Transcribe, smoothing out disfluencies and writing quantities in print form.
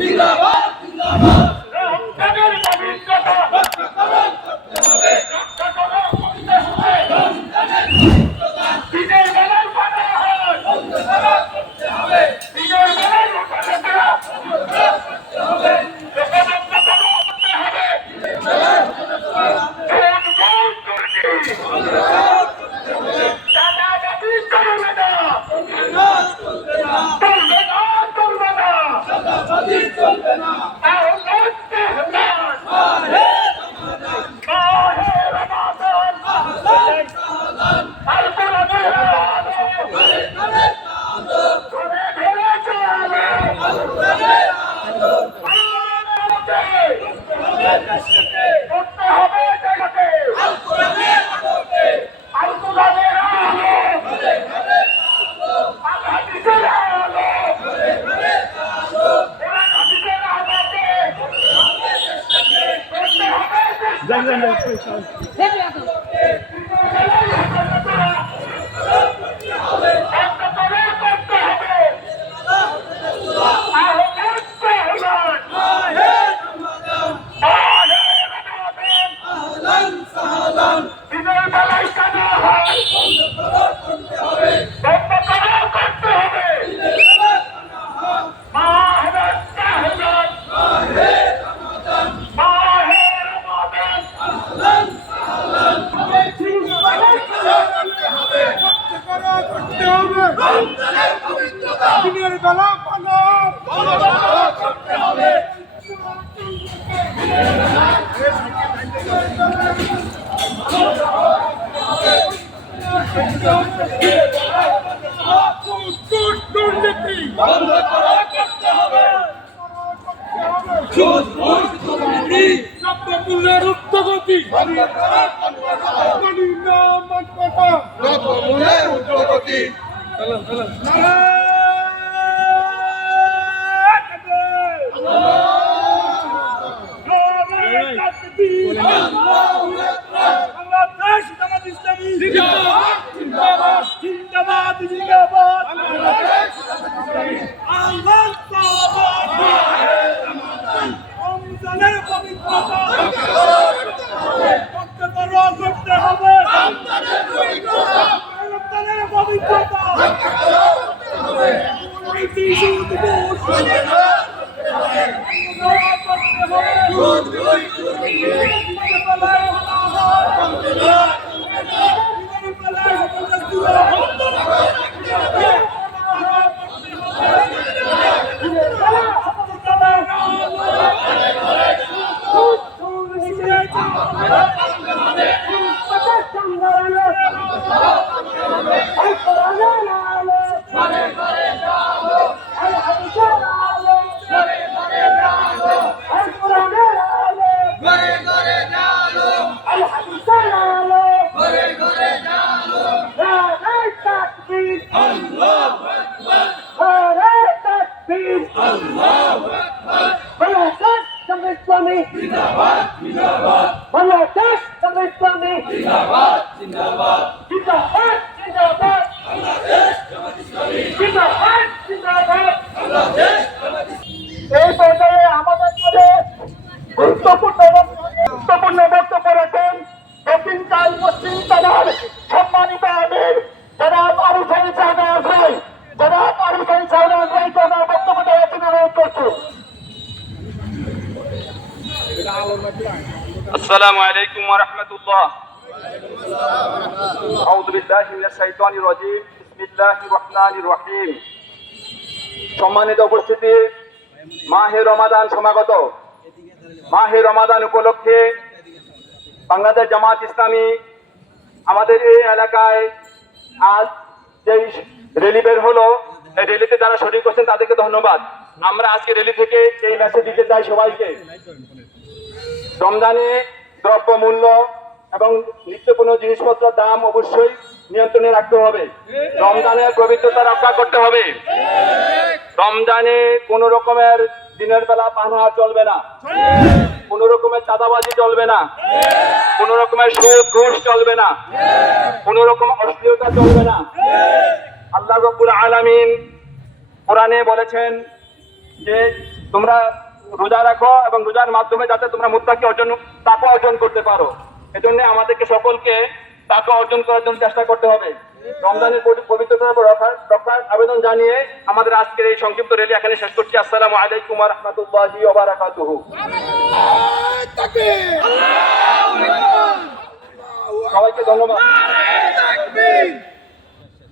জিন্দাবাদ জিন্দাবাদ রমজানের পবিত্রতা রক্ষা করতে হবে রক্ষা করতে হবে রমজানের পবিত্রতা দিনের বেলায় বাধা হয় করতে হবে দিনের বেলায় বাধা করতে হবে এই পর্যায়ে আমাদের মধ্যে গুরুত্বপূর্ণ বক্তব্য রাখেন দক্ষিণকাল পশ্চিম থানার সম্মানিত আমির জনাব আবু সাইদ শাহনাজ ভাই। জনাব আবু সাইদ শাহনাজ ভাইকে আমার বক্তব্য দেওয়ার জন্য অনুরোধ করছি। আসসালামু আলাইকুম ওয়া রাহমাতুল্লাহ। আউযু বিল্লাহি মিনাশ শাইতানির রাজীম। বিসমিল্লাহির রহমানির রহিম। সম্মানিত উপস্থিতি, মাহে রমাদান সমাগত। মাহে রমাদান উপলক্ষে বাংলাদেশ জামাত ইসলামী আমাদের এই এলাকায় আজ যে র্যালি বের হলো, এই র্যালিতে যারা শরীক করছেন তাদেরকে ধন্যবাদ। আমরা আজকে র্যালি থেকে এই মেসেজ দিতে চাই সবাইকে, রমজানে দ্রব্যমূল্য এবং নিত্যপণ্য জিনিসপত্রের দাম অবশ্যই নিয়ন্ত্রণে রাখতে হবে। রমজানের পবিত্রতা রক্ষা করতে হবে। রমজানে কোন রকমের দিনের বেলা পানাহার চলবে না, কোন রকমের চাঁদাবাজি চলবে না, কোন রকমের সুদ ঘুষ চলবে না, কোন রকম অশ্লীলতা চলবে না। আল্লাহ রাব্বুল আলামিন কোরআনে বলেছেন যে তোমরা রোজা রাখো এবং রোজার মাধ্যমে যাতে তোমরা মুত্তাকি তাকওয়া অর্জন করতে পারো। এজন্য আমাদেরকে সকলকে তাকওয়া অর্জন করার জন্য চেষ্টা করতে হবে। রমজানের পবিত্রতা রক্ষার আবেদন জানিয়ে আমাদের আজকের এই সংক্ষিপ্ত র্যালি এখানে শেষ করছি। আসসালামু আলাইকুম ওয়া রাহমাতুল্লাহি ওয়া বারাকাতুহু। সবাইকে ধন্যবাদ।